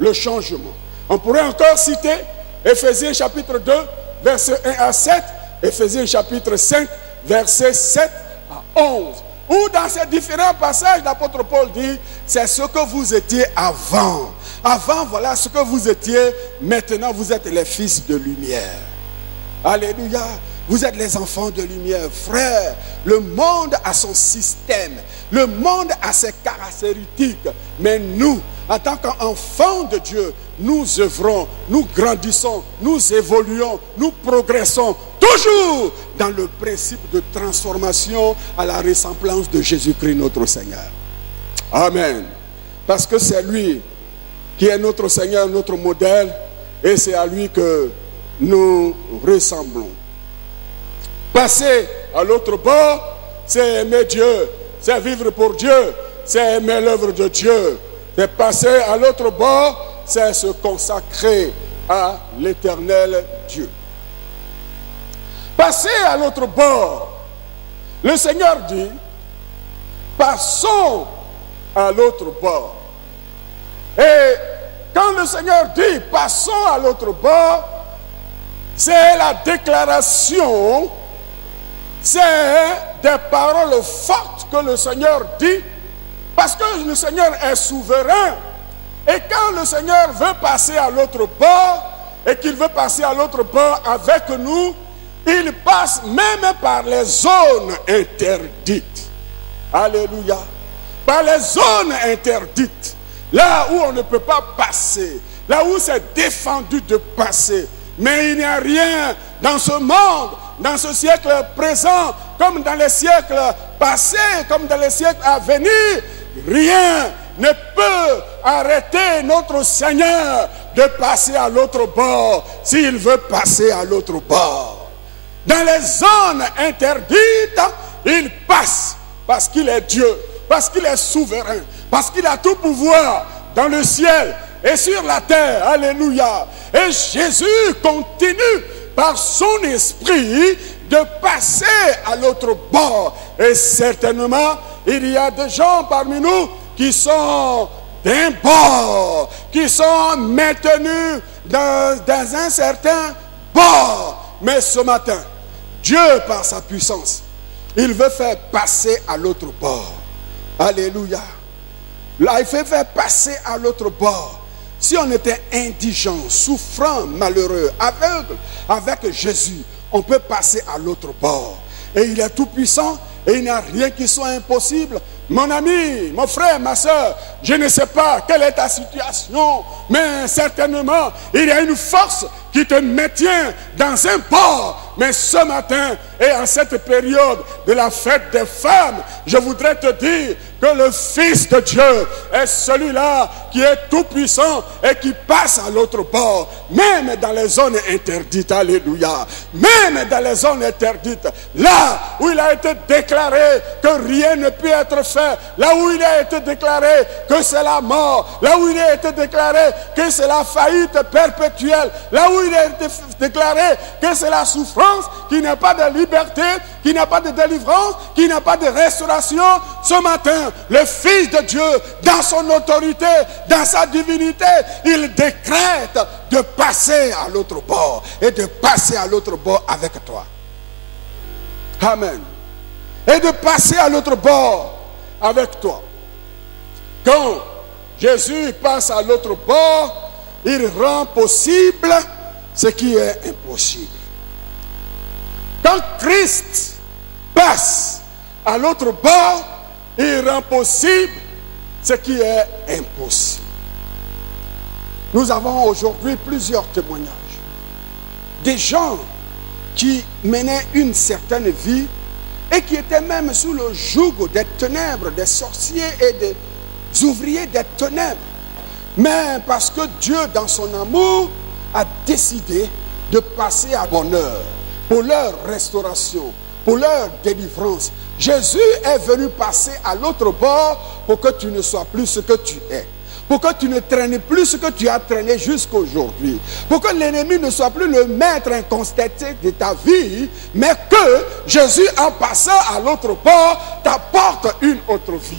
le changement. On pourrait encore citer Éphésiens chapitre 2, versets 1 à 7, Éphésiens chapitre 5, versets 7 à 11. Où dans ces différents passages, l'apôtre Paul dit, c'est ce que vous étiez avant. Avant, voilà ce que vous étiez. Maintenant, vous êtes les fils de lumière. Alléluia. Vous êtes les enfants de lumière. Frères, le monde a son système. Le monde a ses caractéristiques. Mais nous, en tant qu'enfants de Dieu, nous œuvrons, nous grandissons, nous évoluons, nous progressons. Toujours dans le principe de transformation à la ressemblance de Jésus-Christ notre Seigneur. Amen. Parce que c'est lui qui est notre Seigneur, notre modèle, et c'est à lui que nous ressemblons. Passer à l'autre bord, c'est aimer Dieu, c'est vivre pour Dieu, c'est aimer l'œuvre de Dieu. C'est passer à l'autre bord, c'est se consacrer à l'Éternel Dieu. Passer à l'autre bord, le Seigneur dit, passons à l'autre bord. Et quand le Seigneur dit, passons à l'autre bord, c'est la déclaration, c'est des paroles fortes que le Seigneur dit, parce que le Seigneur est souverain. Et quand le Seigneur veut passer à l'autre bord, et qu'il veut passer à l'autre bord avec nous, il passe même par les zones interdites. Alléluia. Par les zones interdites. Là où on ne peut pas passer. Là où c'est défendu de passer. Mais il n'y a rien dans ce monde, dans ce siècle présent, comme dans les siècles passés, comme dans les siècles à venir. Rien ne peut arrêter notre Seigneur de passer à l'autre bord s'il veut passer à l'autre bord. Dans les zones interdites, il passe parce qu'il est Dieu, parce qu'il est souverain, parce qu'il a tout pouvoir dans le ciel et sur la terre. Alléluia. Et Jésus continue par son esprit, de passer à l'autre bord. Et certainement, il y a des gens parmi nous qui sont d'un bord, qui sont maintenus dans un certain bord. Mais ce matin, Dieu, par sa puissance, il veut faire passer à l'autre bord. Alléluia. Là, il veut faire passer à l'autre bord. Si on était indigent, souffrant, malheureux, aveugle, avec Jésus, on peut passer à l'autre bord. Et il est tout puissant et il n'y a rien qui soit impossible. Mon ami, mon frère, ma soeur, je ne sais pas quelle est ta situation, mais certainement, il y a une force qui te maintient dans un port. Mais ce matin et en cette période de la fête des femmes, je voudrais te dire que le Fils de Dieu est celui-là qui est tout puissant et qui passe à l'autre bord, même dans les zones interdites. Alléluia. Même dans les zones interdites, là où il a été déclaré que rien ne peut être fait, là où il a été déclaré que c'est la mort, là où il a été déclaré que c'est la faillite perpétuelle, là où il a été déclaré que c'est la souffrance, qu'il n'y a pas de liberté, qu'il n'y a pas de délivrance, qu'il n'y a pas de restauration. Ce matin, le Fils de Dieu, dans son autorité, dans sa divinité, il décrète de passer à l'autre bord et de passer à l'autre bord avec toi. Amen. Et de passer à l'autre bord avec toi. Quand Jésus passe à l'autre bord, il rend possible ce qui est impossible. Quand Christ passe à l'autre bord, il rend possible ce qui est impossible. Nous avons aujourd'hui plusieurs témoignages. Des gens qui menaient une certaine vie et qui étaient même sous le joug des ténèbres, des sorciers et des ouvriers des ténèbres. Mais parce que Dieu, dans son amour, a décidé de passer à bonheur pour leur restauration, pour leur délivrance. Jésus est venu passer à l'autre bord pour que tu ne sois plus ce que tu es. Pour que tu ne traînes plus ce que tu as traîné jusqu'à aujourd'hui. Pour que l'ennemi ne soit plus le maître incontesté de ta vie, mais que Jésus, en passant à l'autre bord, t'apporte une autre vie.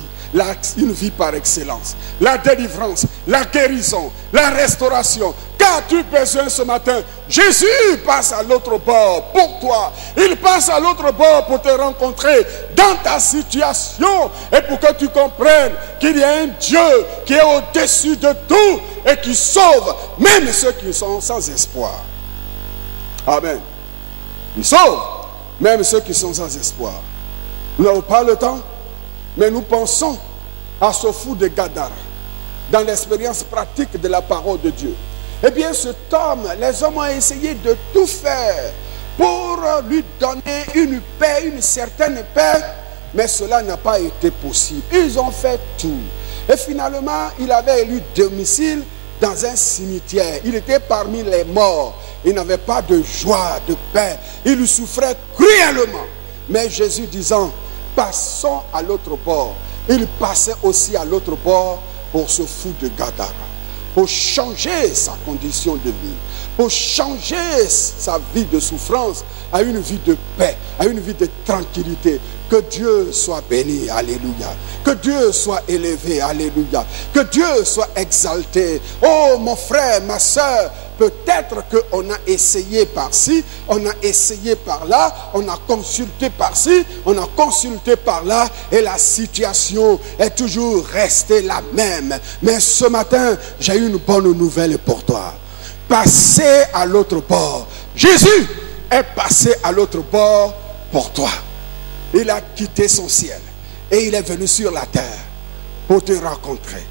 Une vie par excellence, la délivrance, la guérison, la restauration. Qu'as-tu besoin ce matin? Jésus passe à l'autre bord pour toi. Il passe à l'autre bord pour te rencontrer dans ta situation et pour que tu comprennes qu'il y a un Dieu qui est au-dessus de tout et qui sauve même ceux qui sont sans espoir. Amen. Il sauve même ceux qui sont sans espoir. Nous n'avons pas le temps, mais nous pensons à ce fou de Gadara, dans l'expérience pratique de la parole de Dieu. Eh bien, cet homme, les hommes ont essayé de tout faire pour lui donner une paix, une certaine paix, mais cela n'a pas été possible. Ils ont fait tout. Et finalement, il avait élu domicile dans un cimetière. Il était parmi les morts. Il n'avait pas de joie, de paix. Il souffrait cruellement. Mais Jésus disant, passons à l'autre bord. Il passait aussi à l'autre bord pour ce fou de Gadara, pour changer sa condition de vie, pour changer sa vie de souffrance à une vie de paix, à une vie de tranquillité. Que Dieu soit béni, alléluia. Que Dieu soit élevé, alléluia. Que Dieu soit exalté. Oh mon frère, ma soeur, peut-être qu'on a essayé par-ci, on a essayé par-là, on a consulté par-ci, on a consulté par-là, et la situation est toujours restée la même. Mais ce matin, j'ai une bonne nouvelle pour toi. Passez à l'autre bord. Jésus est passé à l'autre bord pour toi. Il a quitté son ciel et il est venu sur la terre pour te rencontrer,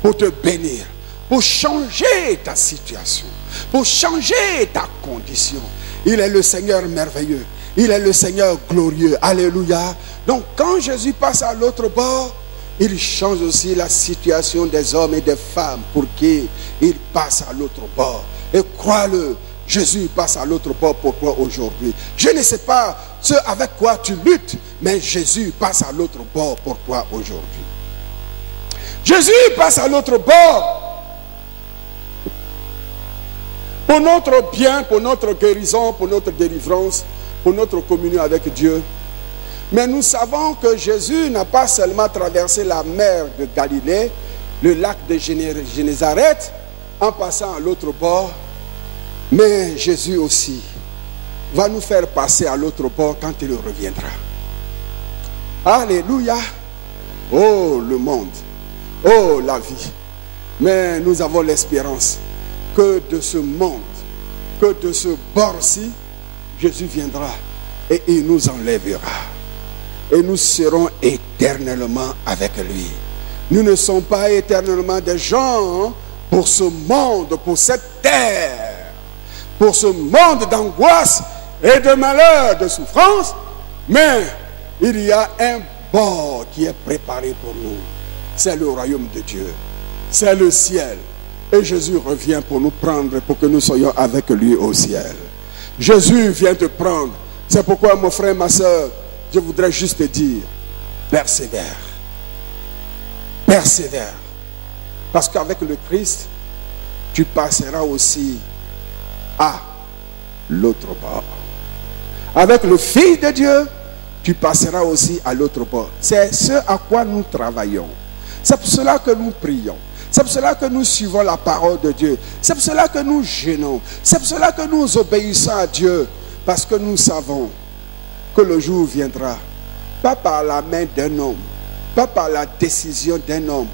pour te bénir, pour changer ta situation, pour changer ta condition. Il est le Seigneur merveilleux, il est le Seigneur glorieux. Alléluia. Donc quand Jésus passe à l'autre bord, il change aussi la situation des hommes et des femmes pour qui il passe à l'autre bord. Et crois-le, Jésus passe à l'autre bord pour toi aujourd'hui. Je ne sais pas ce avec quoi tu luttes, mais Jésus passe à l'autre bord pour toi aujourd'hui. Jésus passe à l'autre bord pour notre bien, pour notre guérison, pour notre délivrance, pour notre communion avec Dieu. Mais nous savons que Jésus n'a pas seulement traversé la mer de Galilée, le lac de Génézareth, en passant à l'autre bord, mais Jésus aussi va nous faire passer à l'autre bord quand il reviendra. Alléluia. Oh, le monde. Oh, la vie. Mais nous avons l'espérance que de ce monde, que de ce bord-ci, Jésus viendra et il nous enlèvera. Et nous serons éternellement avec lui. Nous ne sommes pas éternellement des gens pour ce monde, pour cette terre, pour ce monde d'angoisse et de malheur, de souffrance, mais il y a un bord qui est préparé pour nous. C'est le royaume de Dieu, c'est le ciel. Et Jésus revient pour nous prendre, pour que nous soyons avec lui au ciel. Jésus vient te prendre. C'est pourquoi, mon frère, ma soeur, je voudrais juste te dire, persévère. Persévère. Parce qu'avec le Christ, tu passeras aussi à l'autre bord. Avec le Fils de Dieu, tu passeras aussi à l'autre bord. C'est ce à quoi nous travaillons. C'est pour cela que nous prions. C'est pour cela que nous suivons la parole de Dieu. C'est pour cela que nous jeûnons. C'est pour cela que nous obéissons à Dieu. Parce que nous savons que le jour viendra, pas par la main d'un homme, pas par la décision d'un homme,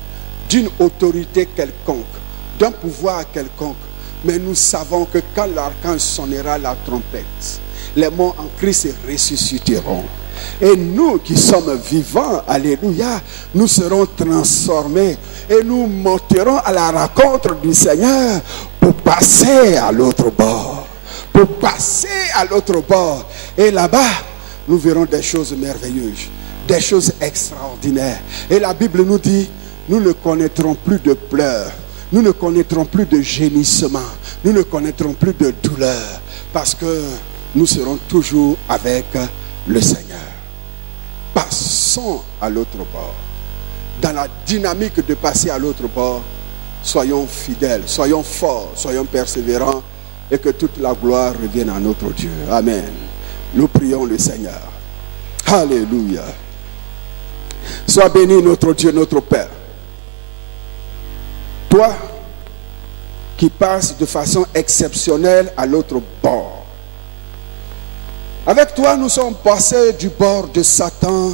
d'une autorité quelconque, d'un pouvoir quelconque, mais nous savons que quand l'archange sonnera la trompette, les morts en Christ ressusciteront. Et nous qui sommes vivants, alléluia, nous serons transformés et nous monterons à la rencontre du Seigneur pour passer à l'autre bord. Pour passer à l'autre bord. Et là-bas, nous verrons des choses merveilleuses, des choses extraordinaires. Et la Bible nous dit, nous ne connaîtrons plus de pleurs, nous ne connaîtrons plus de gémissements, nous ne connaîtrons plus de douleur, parce que nous serons toujours avec le Seigneur. Passons à l'autre bord. Dans la dynamique de passer à l'autre bord, soyons fidèles, soyons forts, soyons persévérants, et que toute la gloire revienne à notre Dieu. Amen. Nous prions le Seigneur. Alléluia. Sois béni notre Dieu, notre Père. Toi qui passes de façon exceptionnelle à l'autre bord. Avec toi, nous sommes passés du bord de Satan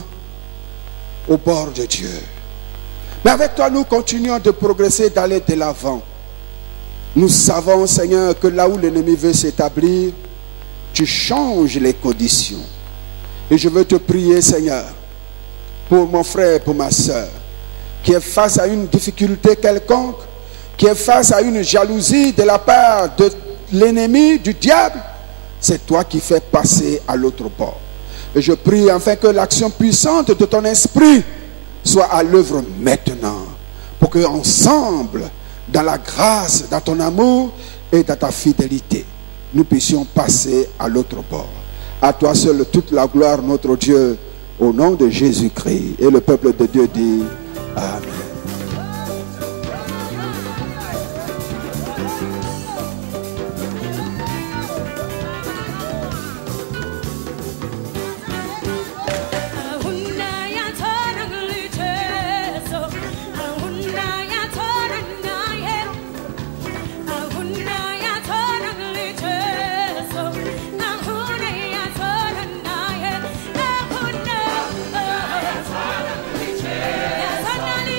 au bord de Dieu. Mais avec toi, nous continuons de progresser, d'aller de l'avant. Nous savons, Seigneur, que là où l'ennemi veut s'établir, tu changes les conditions. Et je veux te prier, Seigneur, pour mon frère, pour ma soeur, qui est face à une difficulté quelconque, qui est face à une jalousie de la part de l'ennemi, du diable. C'est toi qui fais passer à l'autre bord. Et je prie afin que l'action puissante de ton esprit soit à l'œuvre maintenant. Pour que ensemble, dans la grâce, dans ton amour et dans ta fidélité, nous puissions passer à l'autre bord. À toi seul toute la gloire, notre Dieu, au nom de Jésus-Christ. Et le peuple de Dieu dit Amen.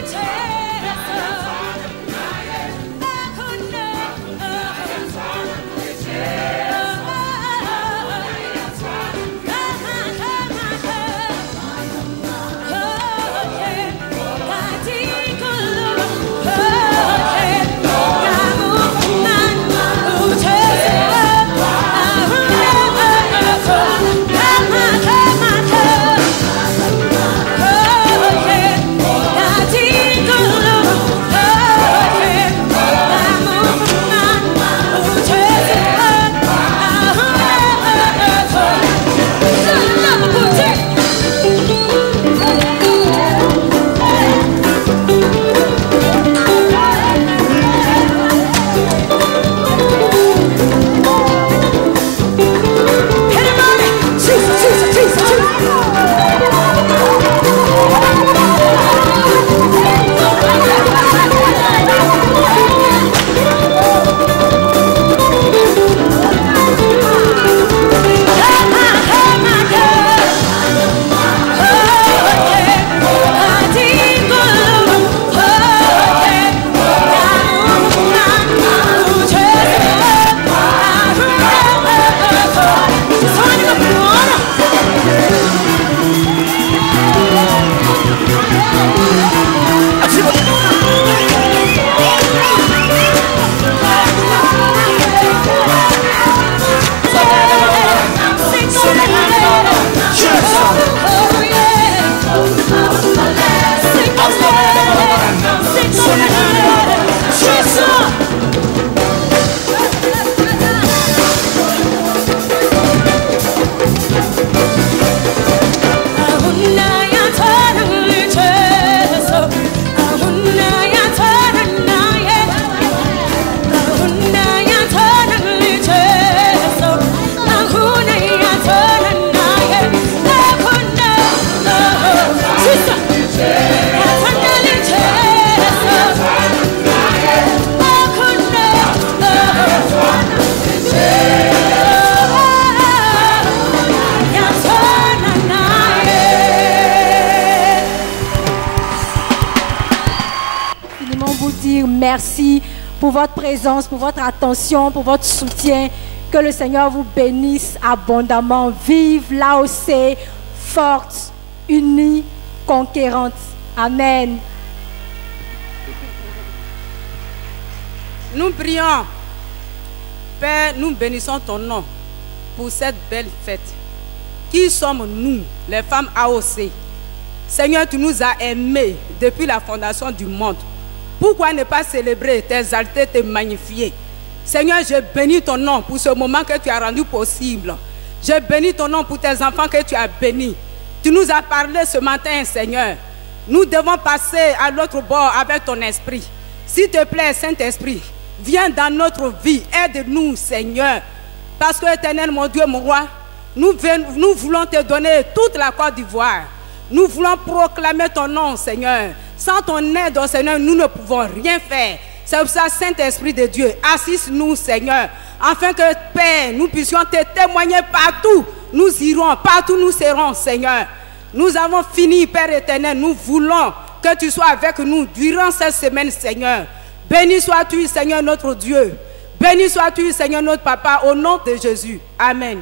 Yes, merci pour votre présence, pour votre attention, pour votre soutien. Que le Seigneur vous bénisse abondamment. Vive l'AOC, forte, unie, conquérante. Amen. Nous prions. Père, nous bénissons ton nom pour cette belle fête. Qui sommes-nous, les femmes AOC? Seigneur, tu nous as aimés depuis la fondation du monde. Pourquoi ne pas célébrer, t'exalter, te magnifier? Seigneur, je bénis ton nom pour ce moment que tu as rendu possible. Je bénis ton nom pour tes enfants que tu as bénis. Tu nous as parlé ce matin, Seigneur. Nous devons passer à l'autre bord avec ton esprit. S'il te plaît, Saint-Esprit, viens dans notre vie. Aide-nous, Seigneur. Parce que, Éternel, mon Dieu, mon roi, nous voulons te donner toute la Côte d'Ivoire. Nous voulons proclamer ton nom, Seigneur. Sans ton aide, oh Seigneur, nous ne pouvons rien faire. C'est pour ça, Saint-Esprit de Dieu, assiste-nous, Seigneur, afin que, Père, nous puissions te témoigner partout. Nous irons, partout nous serons, Seigneur. Nous avons fini, Père éternel. Nous voulons que tu sois avec nous durant cette semaine, Seigneur. Béni sois-tu, Seigneur, notre Dieu. Béni sois-tu, Seigneur, notre Papa, au nom de Jésus. Amen.